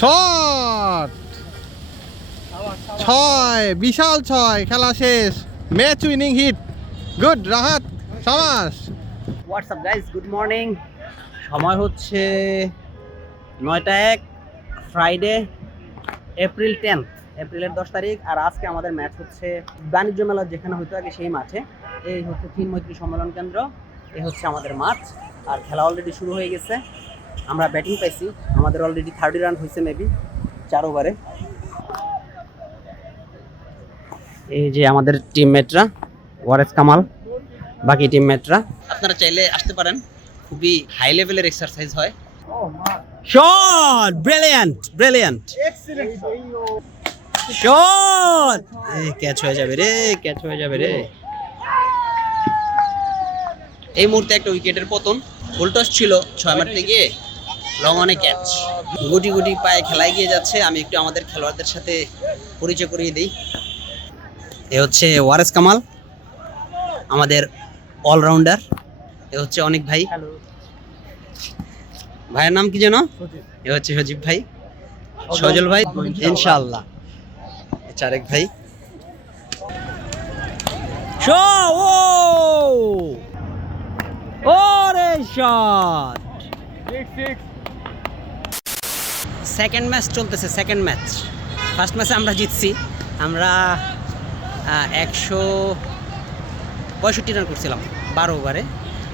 Shot, 6, বিশাল 6, খেলা শেষ, match winning hit. Good Rahat, শাবাশ। What's up guys, good morning. সময় হচ্ছে 9টা 1, ফ্রাইডে, এপ্রিলের 10 তারিখ। আর আজকে আমাদের ম্যাচ হচ্ছে বাণিজ্য মেলা যেখানে হইতো আগে সেই মাঠে। এই হচ্ছে চিনমৈত্রী সম্মেলন কেন্দ্র, এই হচ্ছে আমাদের মাঠ। আর খেলা অলরেডি শুরু হয়ে গেছে। আমরা ব্যাটিং পাইছি, আমাদের অলরেডি 30 রান হয়েছে মেবি 4 ওভারে। এই যে আমাদের টিমমেটরা, ওয়ারেস কামাল, বাকি টিমমেটরা। আপনারা চাইলে আসতে পারেন, খুবই হাই লেভেলের এক্সারসাইজ হয়। শট, ব্রিলিয়ান্ট শট, ক্যাচ হয়ে যাবে রে। এই মুহূর্তে একটা উইকেটের পতন। ফুলটস ছিল 6 মারতে গিয়ে লং অনে ক্যাচ। গুটি গুটি পায়ে খেলায় গিয়ে যাচ্ছে। আমি একটু আমাদের খেলোয়াড়দের সাথে পরিচয় করিয়ে দিই। এ হচ্ছে ওয়ারেস কামাল, আমাদের অলরাউন্ডার। এ হচ্ছে অনেক ভাই। ভাইয়ের নাম কি যেন? এ হচ্ছে সজীব ভাই, সজল ভাই, ইনশাআল্লাহ। চারেক ভাই। ওরে শট। সেকেন্ড ম্যাচ চলতেছে, সেকেন্ড ম্যাচ। ফার্স্ট ম্যাচে আমরা জিতছি, আমরা 165 রান করছিলাম 12 ওভারে।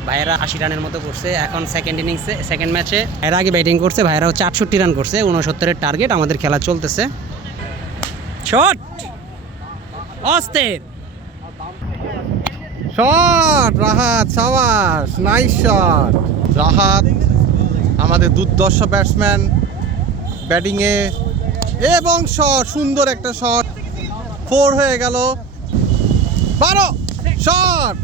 ভাইয়েরা 80 রানের মতো করছে। এখন সেকেন্ড ইনিংসে, সেকেন্ড ম্যাচে ভাইয়েরা আগে ব্যাটিং করছে, ভাইয়েরা হচ্ছে 68 রান করছে। 69-এর টার্গেট। আমাদের খেলা চলতেছে। শট, অস্থির শট, রাহাত, শাবাশ, নাইস শট। রাহাত আমাদের দুর্দর্শ ব্যাটসম্যান, ব্যাটিংয়ে এবং শট, সুন্দর একটা শট। 4 হয়ে গেল। 12 শট,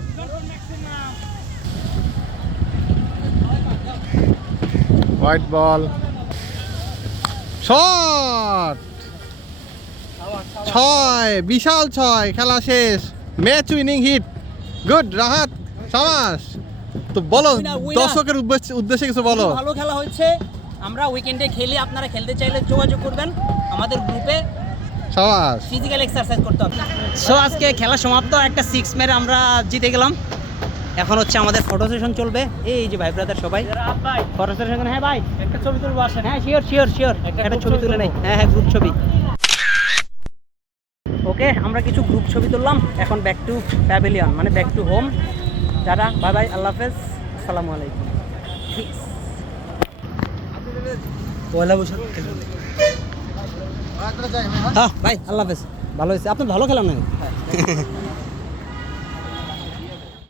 হোয়াইট বল, শট, 6, বিশাল 6, খেলা শেষ, match winning hit. Good Rahat, শাবাশ। তো বলো, দর্শকের উদ্দেশ্যে কিছু বলো। ভালো খেলা হয়েছে। আমরা উইকেন্ডে খেলি, আপনারা খেলতে চাইলে যোগাযোগ করবেন আমাদের গ্রুপে। শাবাশ। ফিজিক্যাল এক্সারসাইজ করতে হবে। সো আজকে খেলা সমাপ্ত, একটা 6 মেরে আমরা জিতে গেলাম। এখন হচ্ছে আমাদের ফটো সেশন চলবে। এই যে ভাই ব্রাদার সবাই ফটো সেশন। হ্যাঁ ভাই, একটা ছবি তুলবো, আসেন। হ্যাঁ শিওর একটা ছবি তুলে নেই। হ্যাঁ গ্রুপ ছবি। ওকে, আমরা কিছু গ্রুপ ছবি তুললাম। এখন ব্যাক টু প্যাভিলিয়ন, মানে ব্যাক টু হোম। টাটা, বাই বাই, আল্লাহ হাফেজ, আসসালামু আলাইকুম। পয়লা বৈশাখ হ্যাঁ ভাই, আল্লাহ হাফেজ। ভালো হয়েছে, আপনার ভালো খেলাম না।